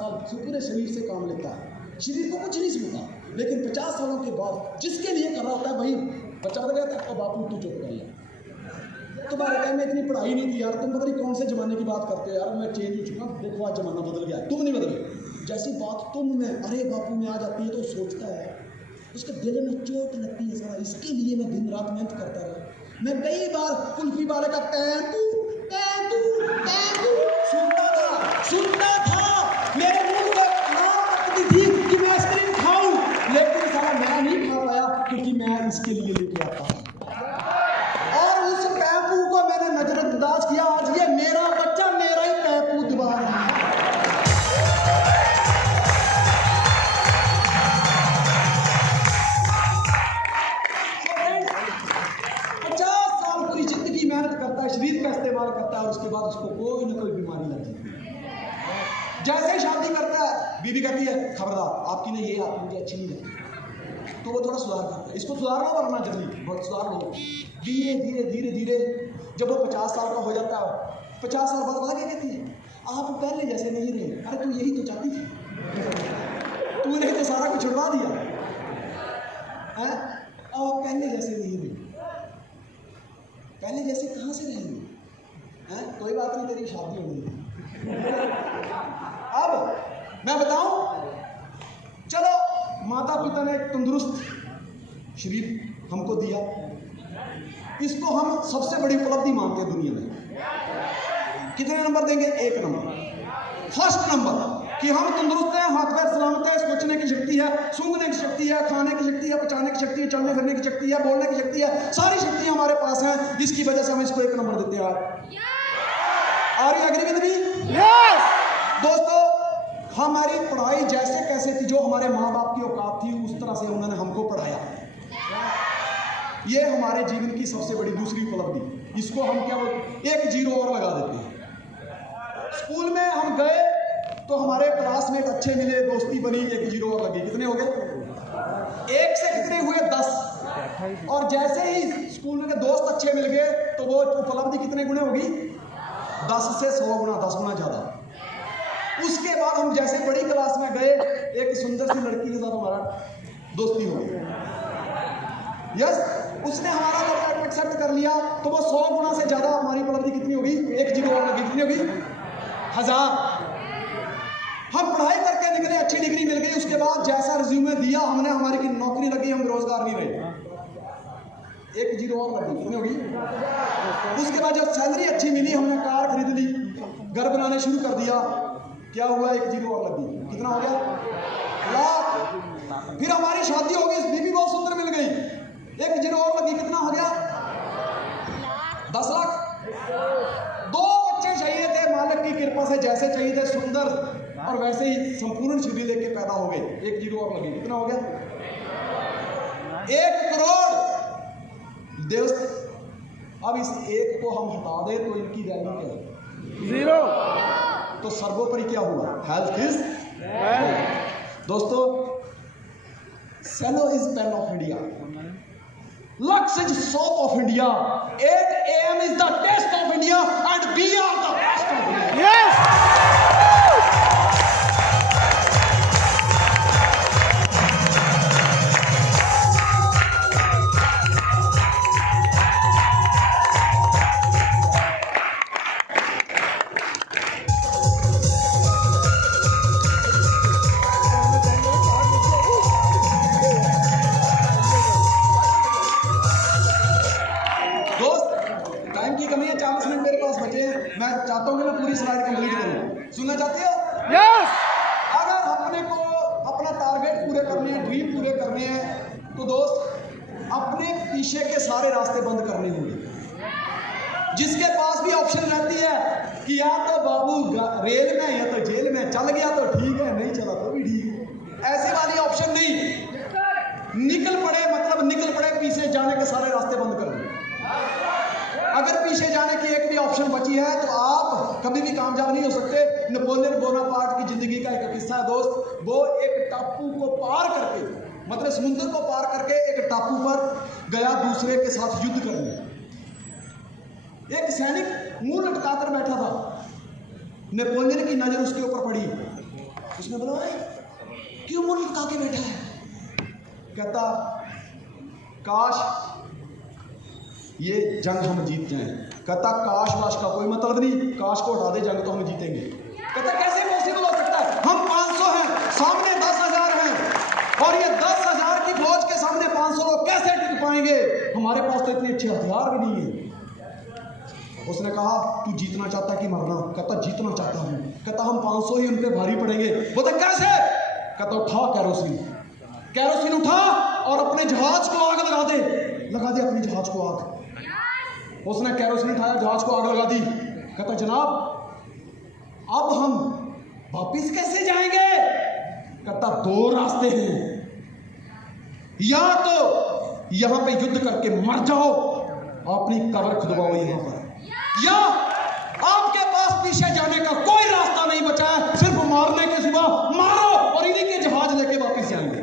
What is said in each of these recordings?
साल पूरे शरीर से काम लेता है, शरीर को कुछ नहीं सुनता, लेकिन 50 सालों के बाद जिसके लिए कर रहा होता है भाई बच्चा बता गया था, बापू तू चुप कर लिया, तुम्हारे टाइम में इतनी पढ़ाई नहीं थी यार, तुम पता नहीं कौन से ज़माने की बात करते हो यार, मैं चेंज हो चुका, देखो आज ज़माना बदल गया, तुम नहीं बदले। जैसी बात तुम में अरे बापू में आ जाती है तो सोचता है, उसके दिल में चोट लगती है सारा, इसके लिए मैं दिन रात मेहनत करता रहा। मैं कई बार कुल्फी वाले का पैंतू सुनता था, मेरे मुंह पे लगती थी कि मैं आइसक्रीम खाऊं, लेकिन साला मैं नहीं खा पाया क्योंकि मैं इसके लिए लेके आता था, और उस पैपू को मैंने नजरअंदाज किया। आज ये मेरा बच्चा मेरा ही पैपू दबा रहा है। 50 साल पूरी जिंदगी मेहनत करता है, शरीर का इस्तेमाल करता है, और उसके बाद उसको कोई ना कोई बीमारी लग जाती है। जैसे ही शादी करता है बीवी कहती है खबरदार आपकी ना ये आदत मुझे अच्छी नहीं लगती, तो वो थोड़ा सुधार करता है, इसको सुधार लो वरना जल्दी बहुत सुधार लो। धीरे धीरे धीरे धीरे जब वो 50 साल का हो जाता है, 50 साल बाद पता क्या कहती है, आप पहले जैसे नहीं रहे। अरे तू यही तो चाहती थी, तूने तो सारा कुछ छुड़वा दिया है, और पहले जैसे नहीं रहे। पहले जैसे कहाँ से रहेंगे हैं? कोई बात नहीं, तेरी शादी हो गई। अब मैं बताऊं, चलो माता पिता ने एक तंदुरुस्त शरीर हमको दिया, इसको हम सबसे बड़ी उपलब्धि मानते हैं दुनिया में। कितने नंबर देंगे? 1 नंबर। फर्स्ट नंबर कि हम तंदुरुस्त हैं, हाथ पैर सलामत है, सोचने की शक्ति है, सूंघने की शक्ति है, खाने की शक्ति है, पचाने की शक्ति है, चलने फिरने की शक्ति है, बोलने की शक्ति है, सारी शक्तियां हमारे पास हैं, जिसकी वजह से हम इसको 1 नंबर देते हैं। Are you agree with me? Yes. दोस्तों, हमारी पढ़ाई जैसे कैसे थी, जो हमारे माँ बाप की औकात थी उस तरह से उन्होंने हमको पढ़ाया। ये हमारे जीवन की सबसे बड़ी दूसरी उपलब्धि। इसको हम क्या बोलते, 1 जीरो और लगा देते हैं। स्कूल में हम गए तो हमारे क्लासमेट अच्छे मिले, दोस्ती बनी, 1 जीरो और लगी। कितने हो गए? 1 से कितने हुए? 10। और जैसे ही स्कूल के दोस्त अच्छे मिल गए तो वो उपलब्धि कितने गुने होगी? 10 से 100 गुना, 10 गुना ज़्यादा। उसके बाद हम जैसे बड़ी क्लास में गए, एक सुंदर सी लड़की के साथ हमारा दोस्ती हो गई। यस, उसने हमारा जब एक्सेप्ट कर लिया तो वो 100 गुना से ज़्यादा हमारी उपलब्धि कितनी होगी? 1 जीरो और लगी। कितनी होगी? 1000। हम पढ़ाई करके निकले, अच्छी डिग्री मिल गई, उसके बाद जैसा रिज्यूमे दिया हमने, हमारी की नौकरी लगी, हम बेरोजगार नहीं रहे, 1 जीरो और लगी। कितनी होगी? उसके बाद जब सैलरी अच्छी मिली, हमने कार खरीद ली, घर बनाने शुरू कर दिया, क्या हुआ? 1 जीरो और लगी। कितना हो गया? लाख। फिर हमारी शादी हो गई, बीवी बहुत सुंदर मिल गई, 1 जीरो और लगी। कितना हो गया? 10 लाख। 2 बच्चे चाहिए थे, मालिक की कृपा से जैसे चाहिए थे, सुंदर और वैसे ही संपूर्ण शरीर लेके पैदा हो गए, 1 जीरो और लगी। कितना हो गया? 1 करोड़। दोस्त, अब इस 1 को हम हटा दें तो इनकी वैल्यू क्या है? 0। तो सर्वोपरि क्या हुआ? Health is wealth. दोस्तों, cello is pen of India, Lux is soap of India, 8 AM is the taste of India, and we are the best of India. Yes. मैं चाहता हूं कि मैं पूरी स्लाइड कंप्लीट करूं। सुनना चाहते हो? यस। अगर अपने को अपना टारगेट पूरे करने हैं, ड्रीम पूरे करने हैं, तो दोस्त अपने पीछे के सारे रास्ते बंद करने होंगे। जिसके पास भी ऑप्शन रहती है कि या तो बाबू रेल में या तो जेल में, चल गया तो ठीक है, नहीं चला तो भी ठीक है, ऐसे वाली ऑप्शन नहीं। निकल पड़े मतलब निकल पड़े, पीछे जाने के सारे रास्ते बंद कर दो। अगर पीछे जाने की एक भी ऑप्शन बची है तो आप कभी भी कामयाब नहीं हो सकते। नेपोलियन बोनापार्ट की जिंदगी का एक किस्सा है दोस्त, वो एक टापू को पार करके, मतलब समुद्र को पार करके एक टापू पर गया दूसरे के साथ युद्ध करने। एक सैनिक मुंह लटकाकर बैठा था, नेपोलियन की नजर उसके ऊपर पड़ी, उसने बोला भाई क्यों मुंह लटका के बैठा है? कहता काश ये जंग हम जीत जाएं। कहता काश वाश का कोई मतलब नहीं, काश को हटा दे जंग तो हम जीतेंगे। कहता कैसे पॉसिबल हो सकता है? हम 500 हैं, सामने 10,000 हैं, और ये 10,000 की फौज के सामने 500 लोग कैसे टिक पाएंगे? हमारे पास तो इतने अच्छे हथियार भी नहीं है। उसने कहा तू जीतना चाहता कि मरना? कहता जीतना चाहता हूँ। कहता हम 500 ही उन पे भारी पड़ेंगे। बोलता कैसे? कहता उठा कैरोसिन, कैरोसिन उठा और अपने जहाज को आग लगा दे, लगा दे अपने जहाज को आग। उसने कैरोसिन उठाया, जहाज को आग लगा दी। कहता जनाब अब हम वापिस कैसे जाएंगे? कहता 2 रास्ते हैं, या तो यहां पे युद्ध करके मर जाओ, अपनी कब्र खुदवाओ यहां पर, या आपके पास पीछे जाने का कोई रास्ता नहीं बचा है, सिर्फ मारने के सिवा मारो और इन्हीं के जहाज लेके वापस जाएंगे।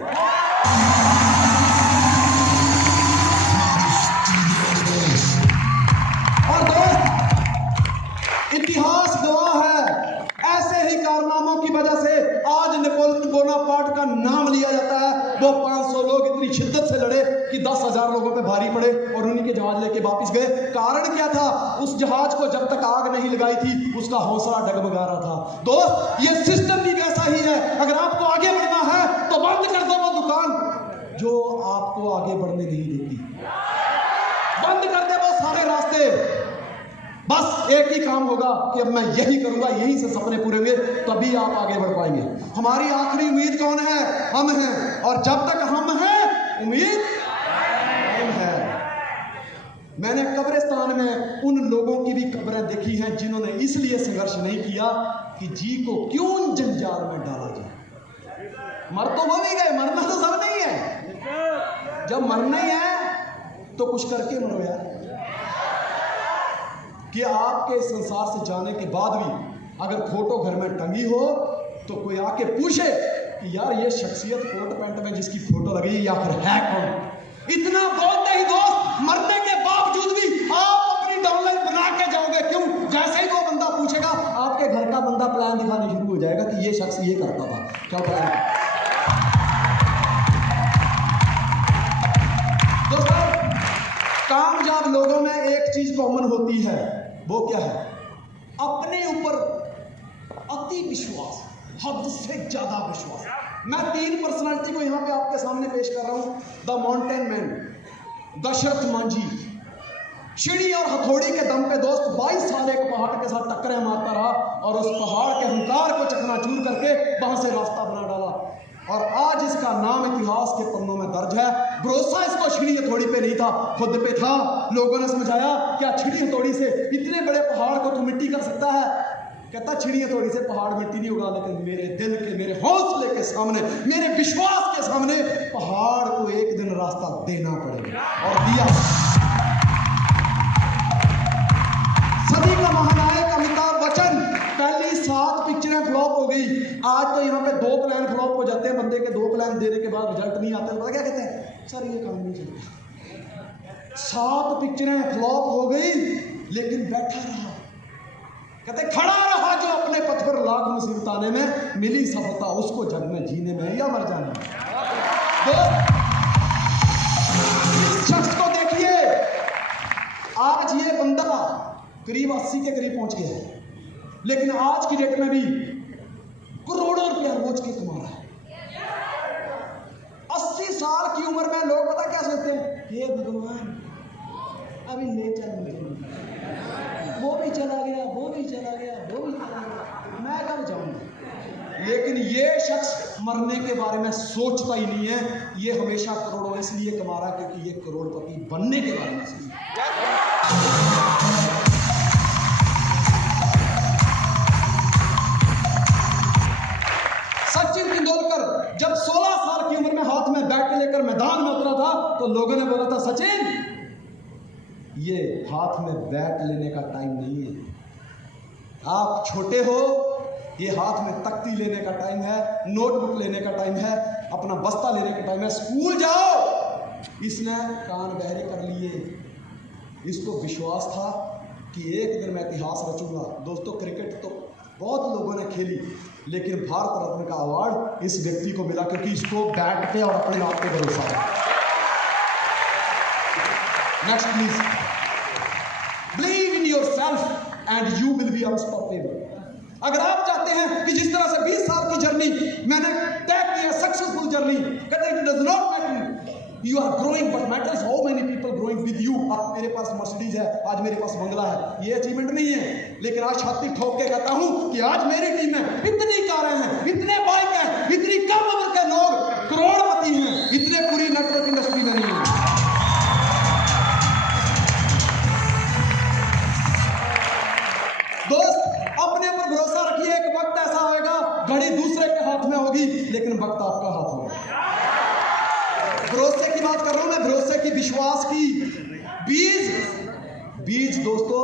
और दोस्त इतिहास गवाह है, ऐसे ही कारनामों की वजह से आज नेपोलियन बोनापार्ट का नाम लिया जाता है। वो 500 लोग इतनी शिद्दत से लड़े कि 10,000 लोगों पे भारी पड़े और उन्हीं के जहाज लेके वापस गए। कारण क्या था? उस जहाज को जब तक आग नहीं लगाई थी उसका हौसला डगमगा रहा था। दोस्त ये सिस्टम भी वैसा ही है। अगर आपको आगे बढ़ना है तो बंद कर दो वो दुकान जो आपको आगे बढ़ने नहीं देती, बंद कर दे वो सारे रास्ते। बस एक ही काम होगा कि अब मैं यही करूंगा, यहीं से सपने पूरे हुए, तभी आप आगे बढ़ पाएंगे। हमारी आखिरी उम्मीद कौन है? हम हैं, और जब तक हम हैं उम्मीद हम है। मैंने कब्रिस्तान में उन लोगों की भी कब्रें देखी हैं जिन्होंने इसलिए संघर्ष नहीं किया कि जी को क्यों जंजाल में डाला जाए। मर तो वो भी गए, मरना तो सब नहीं है। जब मरना ही है तो कुछ करके मरो यार, कि आपके इस संसार से जाने के बाद भी अगर फोटो घर में टंगी हो तो कोई आके पूछे कि यार ये शख्सियत कोट पैंट में जिसकी फोटो लगी या फिर है कौन? इतना बोलते ही दोस्त मरने के बावजूद भी आप अपनी डाउनलाइन बना के जाओगे। क्यों? जैसे ही वो बंदा पूछेगा आपके घर का बंदा प्लान दिखाने शुरू हो जाएगा कि ये शख्स ये करता था, क्या प्लान। दोस्तों कामयाब लोगों में एक चीज कॉमन होती है, वो क्या है? अपने ऊपर अति विश्वास, हद से ज्यादा विश्वास। मैं 3 पर्सनालिटी को यहां पे आपके सामने पेश कर रहा हूं। The mountain man, Dashrath Manjhi, सीढ़ी और हथौड़ी के दम पे दोस्त 22 साल एक पहाड़ के साथ टक्करें मारता रहा और उस पहाड़ के हुंकार को चकनाचूर करके वहां से रास्ता बना डाला, और आज इसका नाम इतिहास के पन्नों में दर्ज है। भरोसा इसको छिड़ी हथौड़ी पे नहीं था, खुद पे था। लोगों ने समझाया क्या छिड़ी हथौड़ी से इतने बड़े पहाड़ को तू मिट्टी कर सकता है? कहता छिड़ी हथौड़ी से पहाड़ मिट्टी नहीं होगा, लेकिन मेरे दिल के, मेरे हौसले के सामने, मेरे विश्वास के सामने पहाड़ को एक दिन रास्ता देना पड़ेगा, और दिया। सदी का महानायक अमिताभ बच्चन, पहली 7 पिक्चरें फ्लॉप हो गई। आज तो यहाँ पे 2 प्लान फ्लॉप हो जाते हैं। बंदे के 2 प्लान देने के बाद रिजल्ट नहीं आते तो पता क्या कहते हैं? सर ये काम नहीं चलता। 7 पिक्चरें फ्लॉप हो गई लेकिन बैठा रहा। कहते खड़ा रहा जो अपने पथ पर लाख मुसीबत आने में मिली सफलता, उसको जग में जीने में या मर जाने में। इस शख्स को देखिए, आज ये बंदा करीब 80 के करीब पहुंच गया है, लेकिन आज की डेट में भी करोड़ों रुपया रोज के कमा रहा है। 80 साल की उम्र में लोग पता क्या सोचते हैं? हे भगवान अभी ले चल मुझे, वो भी चला गया, वो भी चला गया, वो भी चला गया, मैं कब जाऊंगा। लेकिन ये शख्स मरने के बारे में सोचता ही नहीं है। ये हमेशा करोड़ों इसलिए कमा रहा है क्योंकि ये करोड़पति बनने के बारे में सचिन तेंदुलकर जब 16 साल की उम्र में हाथ में बैट लेकर मैदान में उतरा था तो लोगों ने बोला था सचिन ये हाथ में बैट लेने का टाइम नहीं है, आप छोटे हो, ये हाथ में तख्ती लेने का टाइम है, नोटबुक लेने का टाइम है, अपना बस्ता लेने का टाइम है, स्कूल जाओ। इसने कान बहरे कर लिए। इसको विश्वास था कि एक दिन मैं इतिहास रचूंगा। दोस्तों क्रिकेट तो बहुत लोगों ने खेली, लेकिन भारत रत्न का अवार्ड इस व्यक्ति को मिला क्योंकि इसको बैट पे और अपने आप पे भरोसा है। Next please. Believe in yourself and you will be unstoppable. अगर आप चाहते हैं कि जिस तरह से 20 साल की जर्नी मैंने तय किया, सक्सेसफुल जर्नी, कहते हैं it does not matter you are growing but matters how many people growing with you. अब मेरे पास मर्सिडीज है, आज मेरे पास बंगला है, ये अचीवमेंट नहीं है, लेकिन आज छाती ठोक के कहता हूं कि आज मेरी टीम में इतनी कारें हैं, इतने बाइक हैं, इतनी कम उम्र के लोग करोड़पति हैं, इतने पूरी नेटवर्क इंडस्ट्री में नहीं है। दोस्त अपने ऊपर भरोसा रखिए, एक वक्त ऐसा होगा घड़ी दूसरे के हाथ में होगी लेकिन वक्त आपका हाथ होगा। भरोसे की बात कर रहा हूं मैं, भरोसे की, विश्वास की। बीज दोस्तों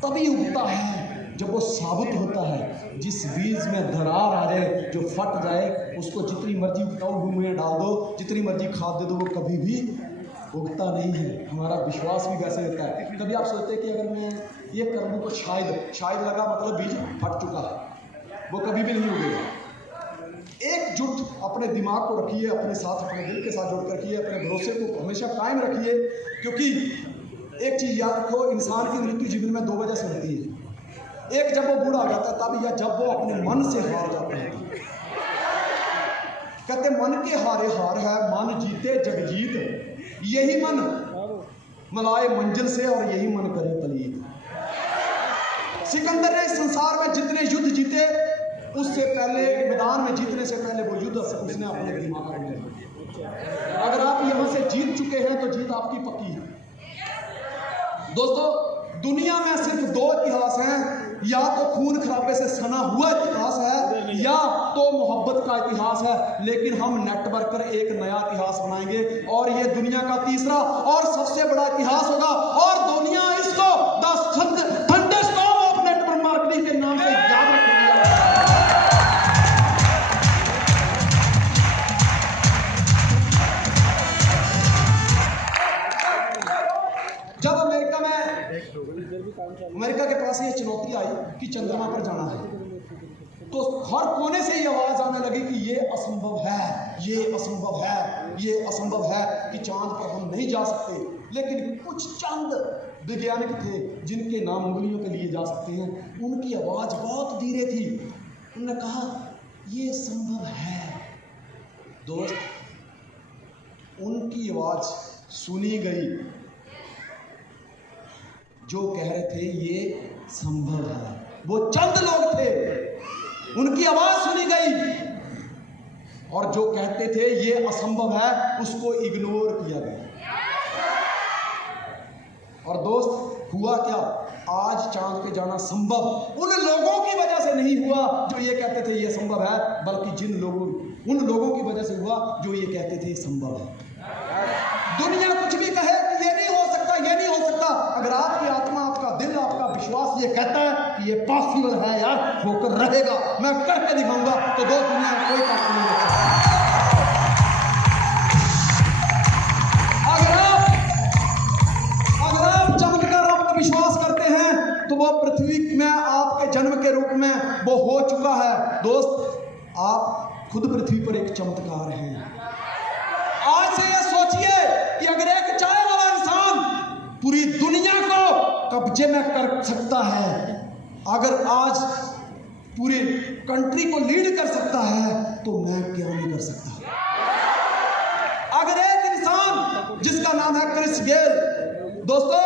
तभी उगता है जब वो साबुत होता है। जिस बीज में दरार आ जाए, जो फट जाए, उसको जितनी मर्जी उपटाऊ भूमि डाल दो, जितनी मर्जी खाद दे दो, वो कभी भी उगता नहीं है। हमारा विश्वास भी वैसे होता है। कभी आप सोचते हैं कि अगर मैं ये कर दूं तो शायद लगा, मतलब बीज फट चुका है, वो कभी भी नहीं उगेगा। एकजुट अपने दिमाग को रखिए, अपने साथ, अपने दिल के साथ जोड़ कर रखिए, अपने भरोसे को हमेशा कायम रखिए, क्योंकि एक चीज याद रखो, इंसान की मृत्यु जीवन में 2 वजह से होती है। एक जब वो बूढ़ा हो जाता है तब, या जब वो अपने मन से हार जाता है। कहते मन के हारे हार है, मन जीते जग जीत, यही मन मलाए मंजिल से और यही मन करे पलीत। सिकंदर ने इस संसार में जितने युद्ध जीते, उससे पहले मैदान में जीतने से पहले वो युद्ध उसने अपने दिमाग में लिया। अगर आप यहां से जीत चुके हैं तो जीत आपकी पक्की है। दोस्तों दुनिया में सिर्फ 2 इतिहास हैं, या तो खून खराबे से सना हुआ इतिहास है या तो मोहब्बत का इतिहास है, लेकिन हम नेटवर्क पर एक नया इतिहास बनाएंगे और ये दुनिया का तीसरा और सबसे बड़ा इतिहास होगा, और दुनिया इसको the thunderstorm of network marketing के नाम से याद रखेगी। जब अमेरिका के पास ये चुनौती आई कि चंद्रमा पर जाना है, तो हर कोने से ये आवाज आने लगी कि ये असंभव है, ये असंभव है, ये असंभव है कि चांद पर हम नहीं जा सकते। लेकिन कुछ चंद वैज्ञानिक थे जिनके नाम उंगलियों पे लिए जा सकते हैं, उनकी आवाज बहुत धीरे थी। उन्होंने कहा ये संभव है। दोस्त उनकी आवाज सुनी गई, जो कह रहे थे ये संभव है। वो चंद लोग थे, उनकी आवाज सुनी गई, और जो कहते थे ये असंभव है उसको इग्नोर किया गया। और दोस्त हुआ क्या? आज चांद पे जाना संभव उन लोगों की वजह से नहीं हुआ जो ये कहते थे ये संभव है, बल्कि उन लोगों की वजह से हुआ जो ये कहते थे संभव है। दुनिया कुछ भी कहे कि ये नहीं हो सकता, ये नहीं हो सकता, अगर आपकी आत्मा, आपका दिल, आपका विश्वास ये कहता है कि ये पॉसिबल है यार, होकर रहेगा, मैं करके दिखाऊंगा, तो दो दुनिया में कोई ताकत नहीं रख सकता। अगर आप चमत्कार आप विश्वास करते हैं तो वो पृथ्वी में आपके जन्म के रूप में वो हो चुका है। दोस्त आप खुद पृथ्वी पर एक चमत्कार हैं। आज से ये सोचिए कि अगर एक चाय वाला इंसान पूरी दुनिया को कब्जे में कर सकता है, अगर आज पूरे कंट्री को लीड कर सकता है, तो मैं क्यों नहीं कर सकता? अगर एक इंसान जिसका नाम है क्रिस गेल, दोस्तों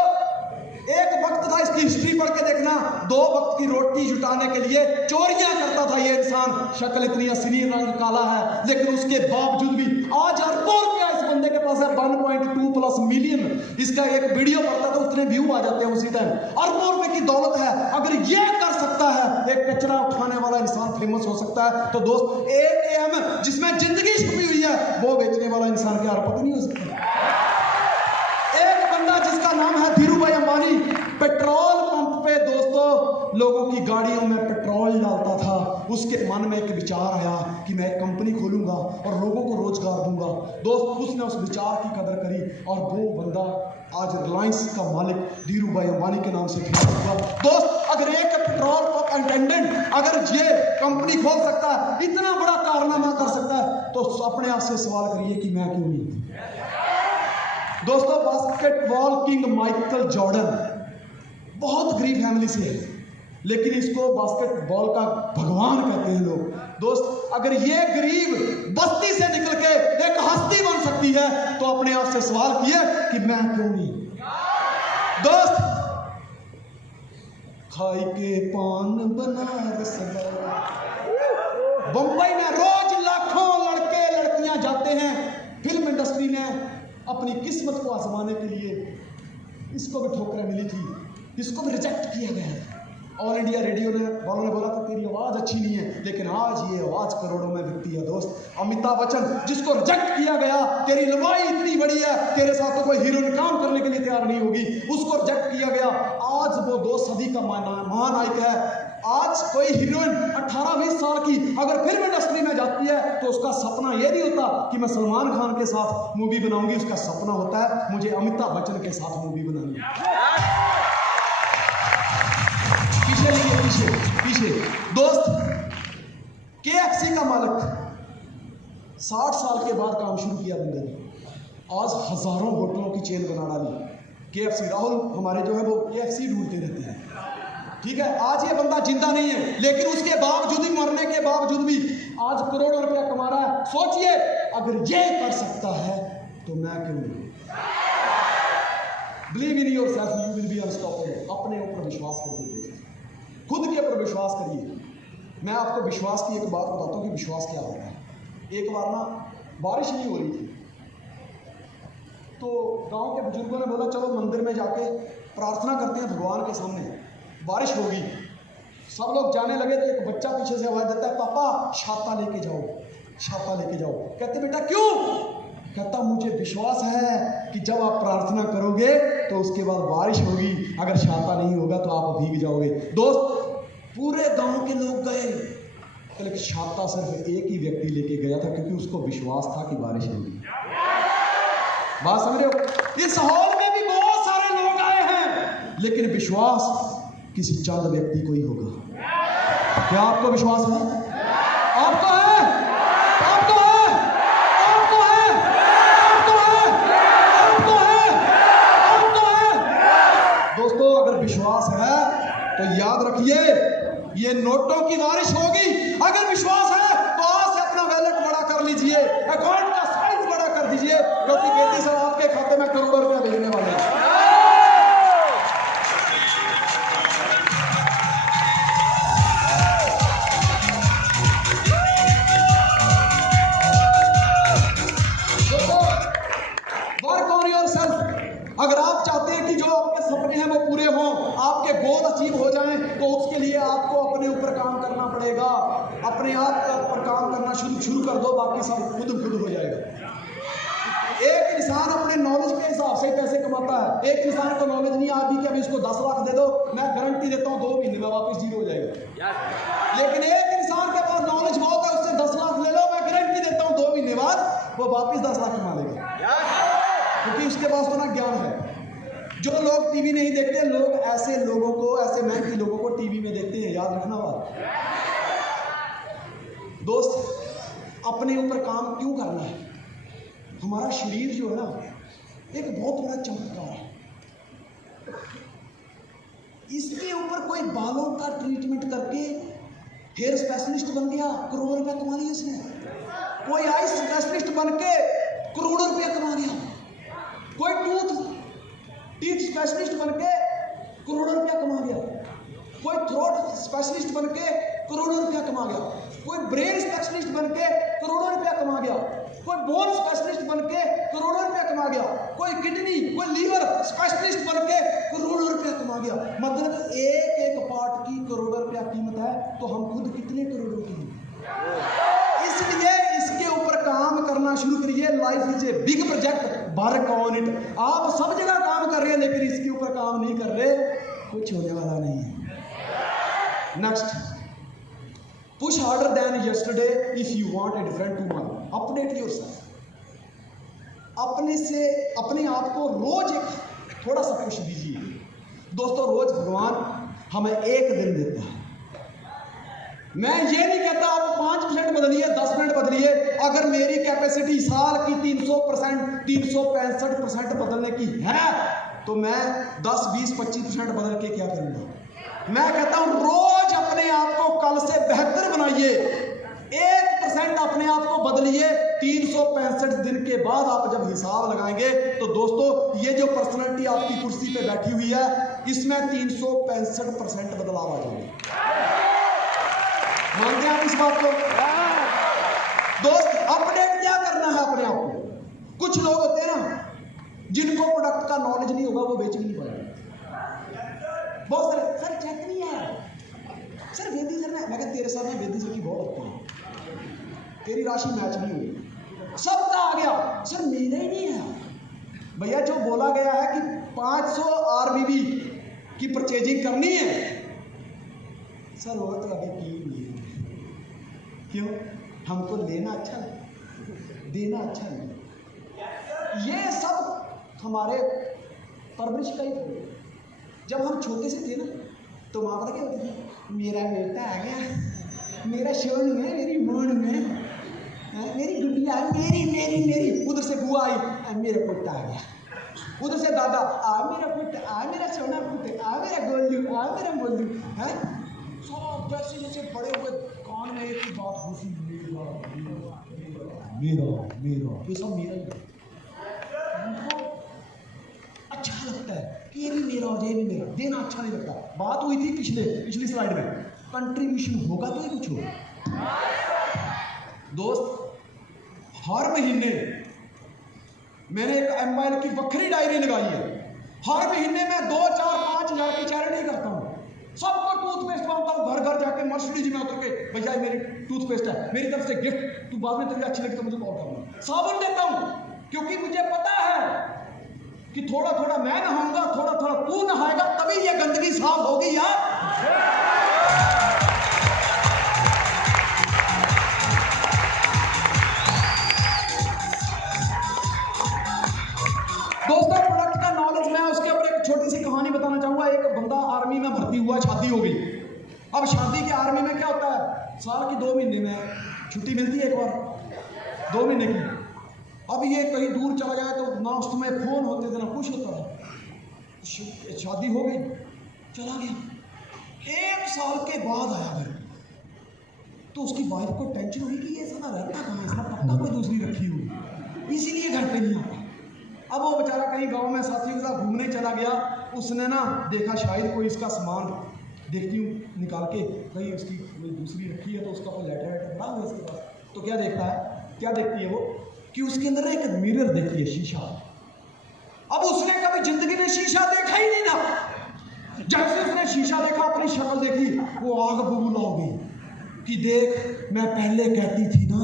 एक वक्त था, इसकी हिस्ट्री पढ़ के देखना, 2 वक्त की रोटी जुटाने के लिए चोरियां करता था ये इंसान। शक्ल इतनी हसीन, रंग काला है, लेकिन उसके बावजूद भी आज अरबों रुपया इस बंदे के पास है, 1.2+ मिलियन। इसका एक वीडियो पड़ता था, उतने व्यू आ जाते हैं उसी टाइम। अरबों रुपए की दौलत है, अगर ये कर सकता है, एक कचरा उठाने वाला इंसान फेमस हो सकता है, तो दोस्त 1 AM जिसमें जिंदगी छुपी हुई है, वो बेचने वाला इंसान क्या अरबपति नहीं हो सकता? एक बंदा जिसका नाम है धीरूभाई अंबानी, पेट्रोल पंप पे दोस्तों लोगों की गाड़ियों में पेट्रोल डालता था, उसके मन में एक विचार आया कि मैं एक कंपनी खोलूंगा और लोगों को रोजगार दूंगा। दोस्त, उसने उस विचार की कदर करी और वो बंदा आज रिलायंस का मालिक धीरू भाई अंबानी के नाम से हुआ। दोस्त, अगर एक पेट्रोल पंप अटेंडेंट अगर ये कंपनी खोल सकता है, इतना बड़ा कारनामा कर सकता है, तो अपने आप से सवाल करिए कि मैं क्यों नहीं। दोस्तों, बास्केटबॉल किंग माइकल जॉर्डन बहुत गरीब फैमिली से है, लेकिन इसको बास्केटबॉल का भगवान कहते हैं लोग। दोस्त, अगर ये गरीब बस्ती से निकल के एक हस्ती बन सकती है, तो अपने आप से सवाल किए कि मैं क्यों नहीं। दोस्त, खाई के पान बनारस बंबई में रोज लाखों लड़के लड़कियां जाते हैं फिल्म इंडस्ट्री में अपनी किस्मत को आजमाने के लिए। इसको भी ठोकरें मिली थी, इसको भी रिजेक्ट किया गया। ऑल इंडिया रेडियो वालों ने बोला था तेरी आवाज़ अच्छी नहीं है, लेकिन आज ये आवाज़ करोड़ों में बिकती है। दोस्त, अमिताभ बच्चन जिसको रिजेक्ट किया गया, तेरी लंबाई इतनी बड़ी है, तेरे साथ तो कोई हीरोइन काम करने के लिए तैयार नहीं होगी, उसको रिजेक्ट किया गया। आज वो 2 सदी का महानायक है। आज कोई हीरोइन 18-20 साल की अगर फिल्म इंडस्ट्री में जाती है, तो उसका सपना ये नहीं होता कि मैं सलमान खान के साथ मूवी बनाऊंगी, उसका सपना होता है मुझे अमिताभ बच्चन के साथ मूवी बनानी है। पीछे दोस्त, KFC का मालिक 60 साल के बाद काम शुरू किया बंदे ने, आज हजारों होटलों की चेन बना डाली। KFC राहुल हमारे जो है वो KFC ढूंढते रहते हैं, ठीक है। आज ये बंदा जिंदा नहीं है, लेकिन उसके बावजूद भी, मरने के बावजूद भी आज करोड़ों रुपया कमा रहा है। सोचिए, अगर ये कर सकता है तो मैं क्यों नहीं। Believe in yourself, you will be unstoppable. अपने ऊपर विश्वास करिए, खुद के ऊपर विश्वास करिए। मैं आपको विश्वास की एक बात बताता हूँ कि विश्वास क्या होता है। एक बार ना बारिश नहीं हो रही थी, तो गांव के बुजुर्गों ने बोला चलो मंदिर में जाके प्रार्थना करते हैं भगवान के सामने, बारिश होगी। सब लोग जाने लगे तो एक बच्चा पीछे से आवाज देता है, पापा छाता लेके जाओ, छाता लेके जाओ। कहते बेटा क्यों? कहता मुझे विश्वास है कि जब आप प्रार्थना करोगे तो उसके बाद बारिश होगी, अगर छाता नहीं होगा तो आप भीग जाओगे। दोस्त, पूरे गांव के लोग गए, लेकिन छाता सिर्फ एक ही व्यक्ति लेके गया था, क्योंकि उसको विश्वास था कि बारिश होगी। बात समझ रहे हो? इस हॉल में भी बहुत सारे लोग आए हैं, लेकिन विश्वास किसी चंद व्यक्ति को ही होगा। क्या आपको विश्वास है? आपको है? आपको है? आपको है? आपको है? आपको है? आपको है? दोस्तों, अगर विश्वास है तो याद रखिए, ये नोटों की बारिश होगी। अगर विश्वास है तो आज से अपना वैलेट बड़ा कर लीजिए, अकाउंट का साइज बड़ा कर दीजिए, क्योंकि बेटी सर आपके खाते में करोड़ों रुपया भेजने वाले हैं। अगर आप चाहते हैं कि जो आपके सपने हैं वो पूरे हों, आपके गोल अचीव हो जाएं, तो उसके लिए आपको अपने ऊपर काम करना पड़ेगा। अपने आप पर काम करना शुरू कर दो, बाकी सब खुद हो जाएगा। एक इंसान अपने नॉलेज के हिसाब से पैसे कमाता है। एक इंसान को नॉलेज नहीं आती कि अभी इसको 10 लाख दे दो, मैं गारंटी देता हूँ 2 महीने में वापस जीरो हो जाएगा। लेकिन एक इंसान के पास नॉलेज बहुत है, उससे 10 लाख ले लो, मैं गारंटी देता हूँ 2 महीने बाद वो वापस 10 लाख कमा लेगा, क्योंकि उसके पास तो ना ज्ञान है। जो लोग टीवी नहीं देखते, लोग ऐसे लोगों को, ऐसे मेहनती लोगों को टीवी में देखते हैं, याद रखना बात। दोस्त, अपने ऊपर काम क्यों करना है? हमारा शरीर जो है ना, एक बहुत बड़ा चमत्कार है। इसके ऊपर कोई बालों का ट्रीटमेंट करके हेयर स्पेशलिस्ट बन गया, करोड़ों रुपया कमा लिया इसने। कोई आई स्पेशलिस्ट बन के करोड़ों रुपया कमा लिया। कोई टीथ स्पेशलिस्ट बन के करोड़ों रुपया कमा गया। कोई थ्रोट स्पेशलिस्ट बन के करोड़ों रुपया कमा गया। कोई ब्रेन स्पेशलिस्ट बन के करोड़ों रुपया कमा गया। कोई बोन स्पेशलिस्ट बन के करोड़ों रुपया कमा गया। कोई किडनी, कोई लीवर स्पेशलिस्ट बन के करोड़ों रुपया कमा गया। मतलब एक एक पार्ट की करोड़ों रुपया कीमत है, तो हम खुद कितने करोड़ों की हैं? इसलिए इसके ऊपर काम करना शुरू करिए। Life is a big project, work on it. आप सब जगह काम कर रहे हैं, लेकिन इसके ऊपर काम नहीं कर रहे, कुछ होने वाला नहीं है। Next, push harder than yesterday if you want a different tomorrow. Update yourself. अपने आप को रोज एक थोड़ा सा पुश दीजिए। दोस्तों, रोज भगवान हमें एक दिन देता है। मैं ये नहीं कहता आप 5% बदलिए, 10 मिनट बदलिए। अगर मेरी कैपेसिटी साल की 300%, 365% बदलने की है तो मैं 10, 20, 25% बदल के क्या करूँगा। मैं कहता हूँ रोज अपने आप को कल से बेहतर बनाइए। 1% अपने आप को बदलिए। 365 दिन के बाद आप जब हिसाब लगाएंगे तो दोस्तों, ये जो पर्सनालिटी आपकी कुर्सी पे बैठी हुई है, इसमें 365% बदलाव आ जाएगा। मानते हैं आप इस बात को? दोस्त, अपडेट क्या करना है अपने आप को। कुछ लोग होते हैं ना जिनको प्रोडक्ट का नॉलेज नहीं होगा, वो बेच भी नहीं पाएंगे। बहुत सारे सर चेक नहीं है, सर वेदी सर मैं कहता तेरे साथ में वेदी सर की बहुत लगता है, तेरी राशि मैच नहीं हुई। सबका आ गया, सर मेरा ही नहीं है। भैया जो बोला गया है कि 500 आरबीबी की परचेजिंग करनी है, सर वो तो अभी की नहीं है। क्यों? हमको लेना अच्छा नहीं, देना अच्छा नहीं। ये सब हमारे परवरिश का ही है। जब हम छोटे से थे ना तो वहाँ पर क्या होती थी, मेरा बेटा आ गया, मेरा शोन में, मेरी मोन में, मेरी गुड़िया, मेरी मेरी मेरी। उधर से बुआ आई, मेरा पुट्टा आ गया। उधर से दादा, आ मेरा पुट, आ मेरा सोना पुट, आ मेरा गोलू, आ मेरा बोलू है। सब जैसे जैसे बड़े हुए कान में एक ही बात घुसी, मेरा मेरा मेरा, ये सब मेरा ही। उनको अच्छा लगता है कि ये भी मेरा हो जाए, ये भी मेरा। देना अच्छा नहीं लगता। बात हुई थी पिछली स्लाइड में, कंट्रीब्यूशन होगा तो ही कुछ होगा। दोस्त, हर महीने मैंने एक एम्पायर की बखरी डायरी लगाई है। हर महीने में 2, 4, 5 हज़ार की चैरिटी करता हूँ। सबको टूथपेस्ट मांगता हूँ, घर घर जाके मर्सिडीज में उतर के, भैया मेरी टूथपेस्ट है, मेरी तरफ से गिफ्ट, तू बाद में तुझे अच्छी लगी तो मुझे कॉल करना। साबुन देता हूँ क्योंकि मुझे पता है कि थोड़ा थोड़ा मैं नहाऊंगा, थोड़ा थोड़ा तू नहाएगा, तभी ये गंदगी साफ होगी यार। दोस्तों, प्रोडक्ट का नॉलेज, मैं उसके ऊपर एक छोटी सी कहानी बताना चाहूंगा। एक बंदा आर्मी में भर्ती हुआ, शादी हो गई। अब शादी के आर्मी में क्या होता है, साल की 2 महीने में छुट्टी मिलती है, एक बार 2 महीने की। अब ये कहीं दूर चला जाए तो ना उस समय फोन होते थे ना कुछ होता था। शादी हो गई, चला गया। 1 साल के बाद आया घर तो उसकी वाइफ को टेंशन हुई कि ये साला रहता कहाँ है, इसका पक्का कोई दूसरी रखी हुई, इसीलिए घर पे नहीं आता। अब वो बेचारा कहीं गांव में साथियों के साथ घूमने चला गया। उसने ना देखा शायद कोई इसका सामान, देखती हूँ निकाल के कहीं उसकी कोई दूसरी रखी है तो उसका कोई लेटर वेटर पड़ा हुआ इसके पास। तो क्या देखता है, क्या देखती है वो कि उसके अंदर एक मिरर देखती है, शीशा। अब उसने कभी जिंदगी में शीशा देखा ही नहीं ना। जैसे उसने शीशा देखा, अपनी शक्ल देखी, वो आग बबूला हो गई कि देख, मैं पहले कहती थी ना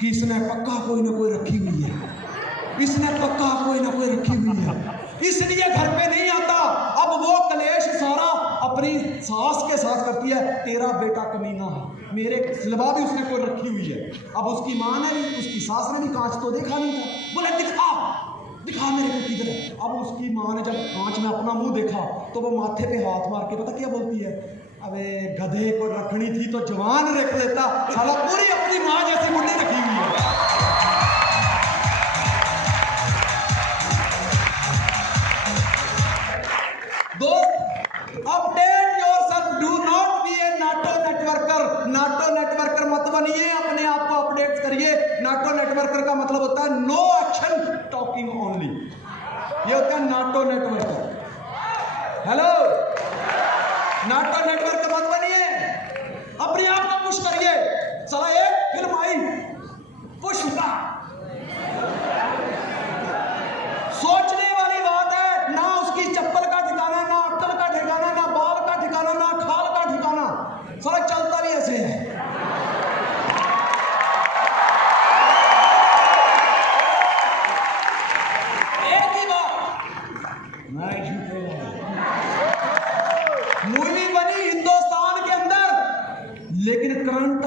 कि इसने पक्का कोई ना कोई रखी हुई है, इसने पक्का कोई ना कोई रखी हुई है, इसलिए घर पे नहीं आता। अब वो कलेश सारा अपनी सास के साथ करती है, तेरा बेटा कमीना है, मेरे सिलवा भी उसने कोई रखी हुई है। अब उसकी माँ ने भी, उसकी सास ने भी कांच तो देखा नहीं था, बोले दिखा मेरे को किधर है। अब उसकी माँ ने जब कांच में अपना मुंह देखा तो वो माथे पे हाथ मार के पता क्या बोलती है, अबे गधे को रखनी थी तो जवान रख लेता, साला पूरी अपनी माँ जैसी मुंडी रखी हुई है। Update yourself, do not be A NATO networker. NATO networker मत बनिए, अपने आप को अपडेट करिए। नाटो नेटवर्कर का मतलब होता है नो एक्शन टॉकिंग ओनली, ये होता है NATO networker. Hello, NATO networker मत बनिए, अपने आप को पुश करिए। साला एक फिल्म आई पुष्पा, सोचने वाली बात है, ना उसकी चप्पल का ठिकाना, ना अक्कल का ठिकाना, ना बाल का ठिकाना, ना खाल का ठिकाना, सारा चलता भी ऐसे है। एक ही बात, मूवी बनी हिंदुस्तान के अंदर, लेकिन current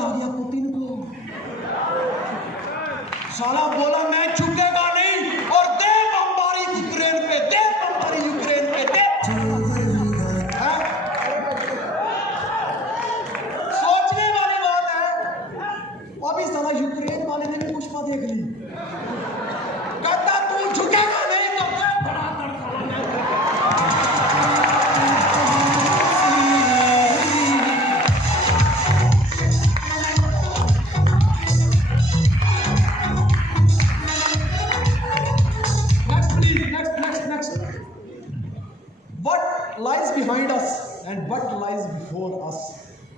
lies behind us and what lies before us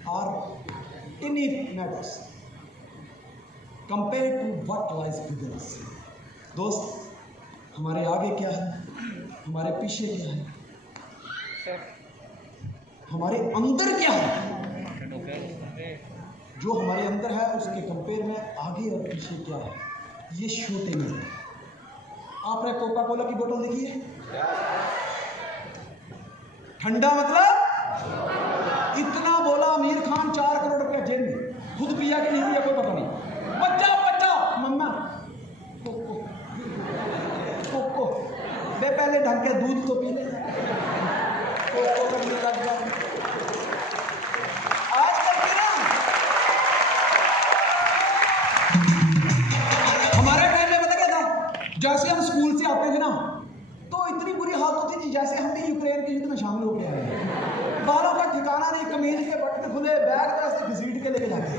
are tiny matters compared to what lies within us. दोस्त, हमारे आगे क्या है, हमारे पीछे क्या है, हमारे अंदर क्या है, जो हमारे अंदर है उसके कंपेयर में आगे और पीछे क्या है, ये छोटे में। आपने कोका कोला की बोतल देखी है? ठंडा मतलब इतना बोला आमिर खान 4 करोड़ रुपया जेल में, खुद पिया कि नहीं पिया कोई पता नहीं। बच्चा बच्चा मम्मा कोको कोको बे, पहले ढंग के दूध तो पी ले, कोको करने लग गया। आजकल के ना हमारे टाइम में पता क्या था, जैसे हम स्कूल से आते थे ना तो इतनी बुरी हालत होती थी जैसे हम भी यूक्रेन के युद्ध में शामिल हो गए हैं। बालों का ठिकाना नहीं, कमीज के बटन खुले, बैग ऐसे घसीट के लेके जाते थे।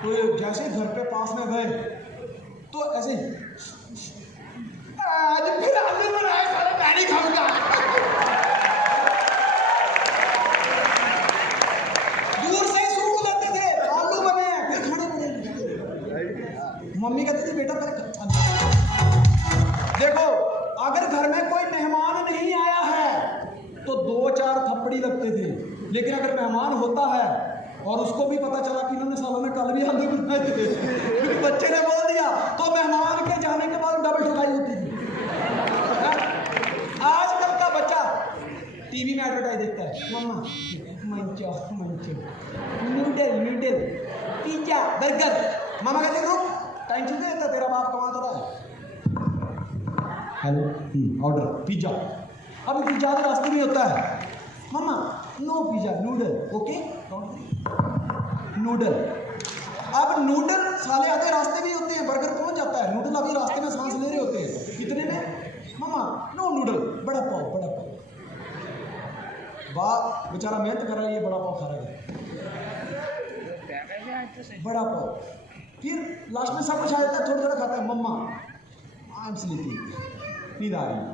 तो जैसे घर पे पास में गए तो ऐसे आज फिर आलू बनाए, सारे पैनी खाऊंगा। दूर से ही सूख लेते थे, आलू बने फिर खाने बने। मम्मी कहती थी बेटा पहले देखो, अगर घर में कोई मेहमान नहीं आया है तो 2-4 थप्पड़ी लगते थे, लेकिन अगर मेहमान होता है और उसको भी पता चला कि इन्होंने सालों में कल भी आलू बनाए थे, क्योंकि बच्चे ने बोल दिया, तो मेहमान के जाने के बाद डबल ठुकाई होती थी। आजकल का बच्चा टीवी में एडवर्टाइज देखता है, मम्मा मंचो मंचो, नूडल नूडल, पिज्जा बर्गर। मामा कहते रुक, टेंशन नहीं देता, तेरा बाप कमाता रहा है। Hello order pizza. अभी पिज्जा के रास्ते में होता है, mamma no pizza noodle, okay noodle. अब नूडल साले आधे रास्ते में होते हैं, बर्गर पहुंच जाता है, नूडल अभी रास्ते में सांस ले रहे होते हैं, इतने में मम्मा नो नूडल, बड़ा पाव बड़ा पाव। वाह बेचारा मेहनत कर रहा है, ये बड़ा पाव खा रहा है, बड़ा पाव। फिर लास्ट में सब कुछ आ जाता है, थोड़ा थोड़ा खाता है। मम्मा आई एम स्लीपिंग, नींद आ रही है।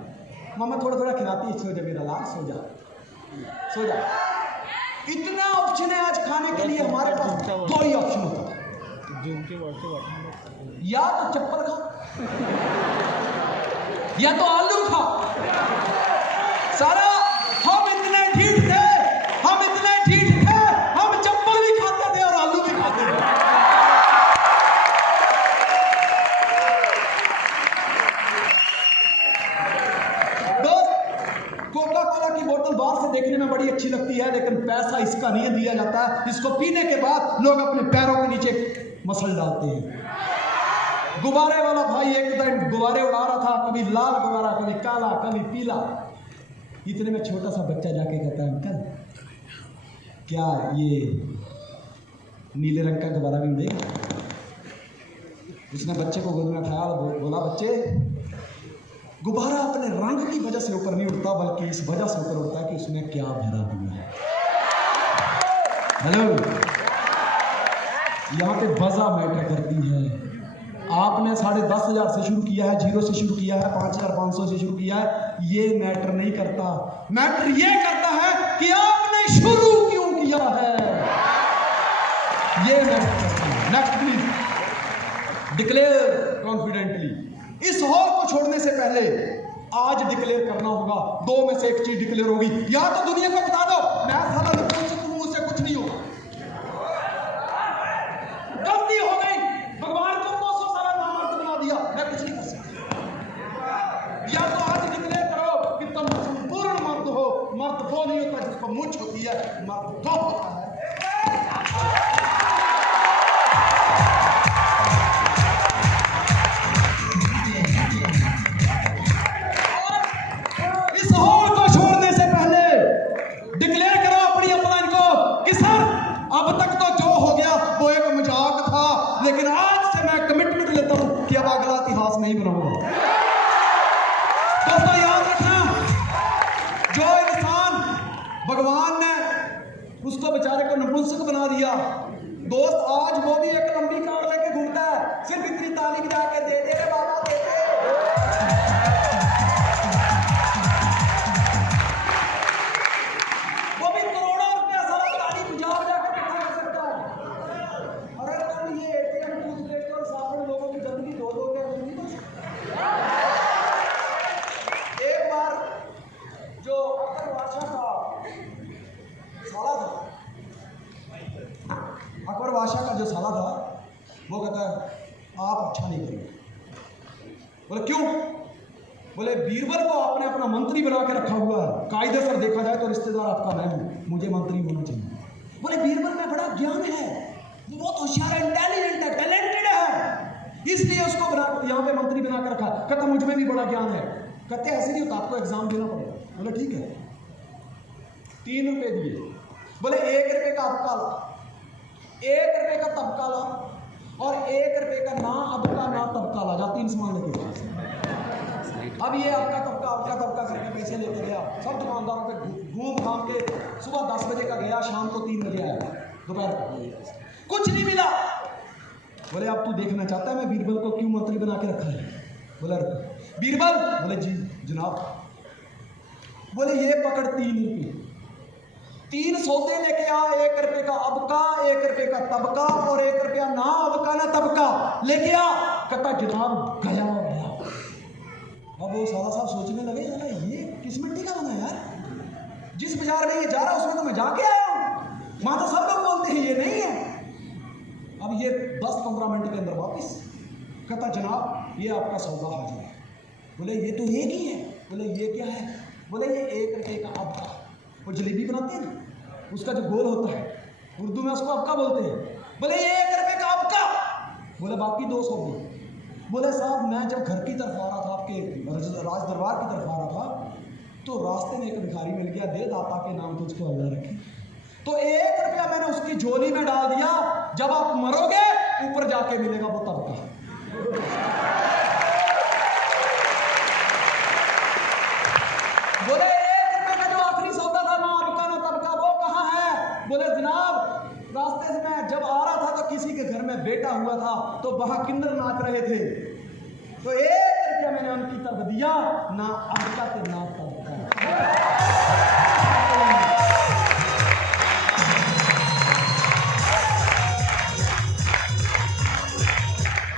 मम्मा थोड़ा थोड़ा खिलाती है, सो जा मेरा लाल, सो जा सो जा। इतना ऑप्शन है आज खाने के लिए हमारे पास, 2 ही ऑप्शन होता है, या तो चप्पल खा या तो आलू खा। सारा हम इतने ढीठ थे, हम इतने ढीठ थे, हम चप्पल भी खाते थे और आलू भी खाते थे। कोका कोला की बोतल बाहर से देखने में बड़ी अच्छी लगती है, लेकिन पैसा इसका नहीं दिया जाता है। इसको पीने के बाद लोग अपने पैरों के नीचे मसल डालते हैं। गुब्बारे वाला भाई एक दिन गुब्बारे उड़ा रहा था, कभी लाल गुब्बारा, कभी काला, कभी पीला। इतने में छोटा सा बच्चा जाके कहता है, अंकल क्या ये नीले रंग का गुब्बारा भी देगा? उसने बच्चे को गोद में उठाया और बोला, बच्चे गुब्बारा अपने रंग की वजह से ऊपर नहीं उड़ता, बल्कि इस वजह से ऊपर उड़ता है कि उसमें क्या भरा हुआ है। हेलो, यहाँ पे वजह मैटर करती है। आपने 10,500 से शुरू किया है, 0 से शुरू किया है, 5,500 से शुरू किया है, ये मैटर नहीं करता। मैटर ये करता है कि आपने शुरू क्यों किया है, ये मैटर करता है। Next please, declare confidently. इस हॉल को छोड़ने से पहले आज डिक्लेयर करना होगा, 2 में से एक चीज डिक्लेयर होगी। या तो दुनिया को बता दो मैं साला निपुण से तुम मुझसे कुछ नहीं होगा, गलती हो गई, भगवान तुमको 100 साल नामर्द बना दिया, मैं कुछ नहीं कर सकता। या तो आज डिक्लेयर करो कि तुम संपूर्ण मर्द हो। मर्द वो नहीं होता जिसको मुझ होती है, मर्द वो होता है लेकिन आज से मैं कमिटमेंट लेता हूं कि अब अगला इतिहास नहीं बनाऊंगा। दोस्तों याद रखना, जो इंसान भगवान ने उसको बेचारे को नपुंसक बना दिया, दोस्त आज वो भी एक लंबी कार लेके घूमता है, सिर्फ इतनी तालीम जाके दे दे रे बाबा दे दे। साला था, वो कहता है आप अच्छा नहीं करेंगे। बोले क्यों? बोले बीरबल को आपने अपना मंत्री बना के रखा हुआ है, कायदे से देखा जाए तो रिश्तेदार आपका मैं हूँ, मुझे मंत्री होना चाहिए। बोले बीरबल में बड़ा ज्ञान है, वो बहुत होशियार है, इंटेलिजेंट है, टैलेंटेड है, इसलिए उसको बना यहाँ पे मंत्री बना के रखा। कहता मुझ में भी बड़ा ज्ञान है। कहते ऐसे नहीं होता, आपको एग्जाम देना पड़ेगा। बोले ठीक है। 3 रुपए दिए। बोले 1 रुपए का अबका ला, 1 रुपए का तबका ला और 1 रुपए का ना अबका ना तबका ला, जा 3 सामान लेके। अब ये आपका तबका करके पैसे लेके गया, सब दुकानदारों पे घूम घाम के सुबह 10 बजे का गया, शाम को 3 बजे आया, दोपहर को कुछ नहीं मिला। बोले अब तू देखना चाहता है मैं बीरबल को क्यों मंत्री बना के रखा है? बोला बीरबल, बोले जी जनाब। बोले ये पकड़ 3 रुपये, 3 सौदे लेके आ, 1 रुपए का अबका, 1 रुपए का तबका और 1 रुपया ना अबका ना तबका लेके आ। कहता जनाब गया। अब वो साला साहब सोचने लगे यार ये किस मिट्टी का बना यार, जिस बाजार में ये जा रहा है उसमें तो मैं जाके आया हूँ, वहां तो सब लोग बोलते हैं ये नहीं है। अब ये 10-15 मिनट के अंदर वापस। कहता जनाब ये आपका सौदा हाजिर है। बोले ये तो एक ही है। बोले ये क्या है? बोले ये 1 रुपए का अबका, वो जलेबी बनाते हैं ना उसका जो गोल होता है, उर्दू में उसको अबका बोलते हैं। बोले ये 1 रुपए का अबका। बोले बाकी 2 सौदे। बोले साहब मैं जब घर की तरफ आ रहा था, आपके राज दरबार की तरफ आ रहा था, तो रास्ते में एक भिखारी मिल गया, दे दाता के नाम तुझको अल्लाह रखे। तो 1 रुपया मैंने उसकी झोली में डाल दिया, जब आप मरोगे ऊपर जाके मिलेगा वो तबका। बोले 1 रुपये का जो आखिरी सौदा था ना अबका ना तबका, वो कहाँ है? बोले जनाब रास्ते से मैं जब आ रहा था तो किसी के घर में बेटा हुआ था, तो वहां किन्नर नाच रहे थे, तो 1 रुपया मैंने उनकी तरफ दिया, ना अबका के ना तबका।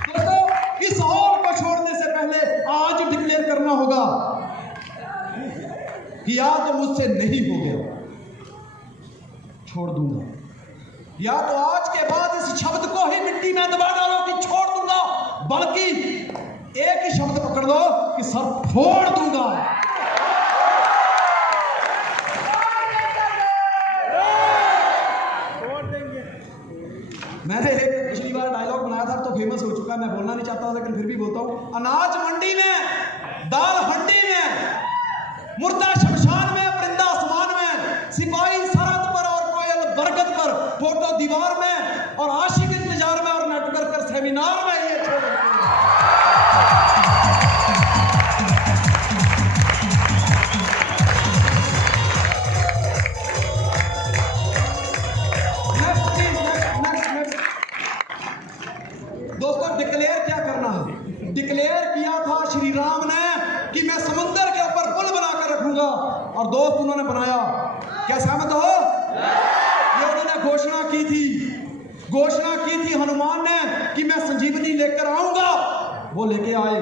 दोस्तों इस हॉल को छोड़ने से पहले आज डिक्लेयर करना होगा कि या तो मुझसे नहीं हो गया, छोड़ दूंगा, या तो आज के बाद इस शब्द को ही मिट्टी में दबा डालो कि छोड़ दूंगा, बल्कि एक ही शब्द पकड़ लो कि सर फोड़ दूंगा। मैंने एक पिछली बार डायलॉग बनाया था तो फेमस हो चुका है, मैं बोलना नहीं चाहता लेकिन फिर भी बोलता हूं। अनाज मंडी में, दाल हंडी में, मुर्दा शमशान में, परिंदा आसमान में, सिपाही सरहद पर और कोयल बरगद पर, फोटो दीवार में और आशिक इंतजार में और नेटवर्कर सेमिनार में, ये दोस्तों डिक्लेयर क्या करना है? डिक्लेयर किया था श्री राम ने कि मैं समुद्र के ऊपर पुल बनाकर रखूंगा, और दोस्त उन्होंने बनाया। क्या सहमत हो? ये उन्होंने घोषणा की थी हनुमान ने कि मैं संजीवनी लेकर आऊंगा, वो लेके आए।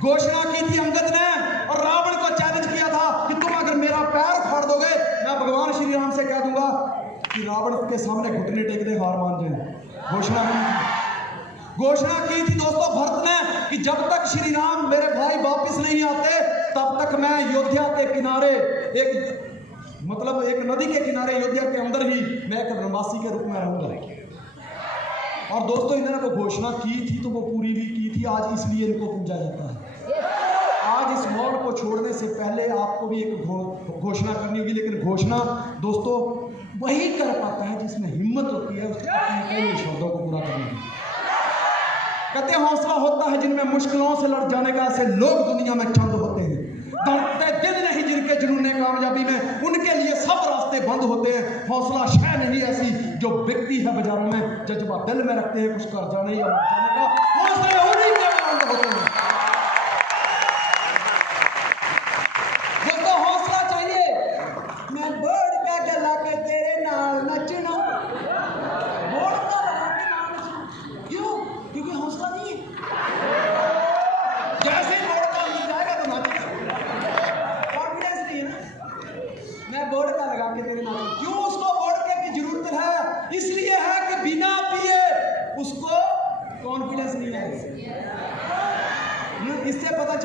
घोषणा की थी अंगद ने, और रावण को चैलेंज किया था कि तुम अगर मेरा पैर फाड़ दोगे, मैं भगवान श्री राम से कह दूंगा कि रावण के सामने घुटने टेक दे, हार मान जाए। घोषणा की थी दोस्तों भरत ने कि जब तक श्री राम मेरे भाई वापस नहीं आते, तब तक मैं अयोध्या के किनारे एक नदी के किनारे अयोध्या के अंदर ही मैं एक वनवासी के रूप में रहूंगा। और दोस्तों इन्होंने वो घोषणा की थी तो वो पूरी भी की थी, आज इसलिए इनको पूजा जाता है। आज इस मॉल को छोड़ने से पहले आपको भी एक घोषणा करनी होगी, लेकिन घोषणा दोस्तों वही कर पाता है जिसमें हिम्मत होती है उसके शब्दों को पूरा करने की। कहते हौसला होता है जिनमें मुश्किलों से लड़ जाने का, ऐसे लोग दुनिया में चंद होते हैं। दौड़ते दिल नहीं जिनके जुनूने कामयाबी में, उनके लिए सब रास्ते बंद होते हैं। हौसला शय नहीं ऐसी जो बिकती है बाजारों में, जज्बा दिल में रखते हैं कुछ कर जाने या मर जाने का, हौसले उन्हीं के बंद होते हैं। दोस्तों हौसला चाहिए। मैं बोर्ड का गला के तेरे नाल नचना, बोर्ड का गला के नाल नचना, क्यों? क्योंकि हौसला नहीं है। जैसे बोर्ड का मिल जाएगा तो नाचेगा, कॉन्फिडेंस नहीं है ना। मैं बोर्ड का लगा के तेरे नाल, क्यों उसको बोर्ड के की जरूरत है? इसलिए है कि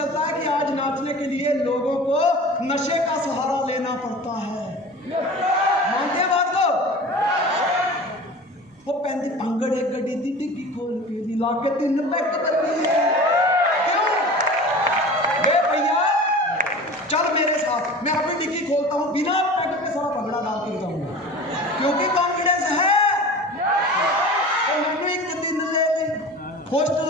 चलता है कि आज नाचने के लिए लोगों को नशे का सहारा लेना पड़ता है। मानते हैं बात को? वो पैंती पंगड़े गड्डी दी डिग्गी खोल के दी लाके 3 पैक कर दिए। क्यों? वे भैया चल मेरे साथ, मैं अपनी डिग्गी खोलता हूँ, बिना पैक के सारा पगड़ा डाल के जाऊंगा, क्योंकि कॉन्फिडेंस है। तो हमने एक दिन ले हॉस्टल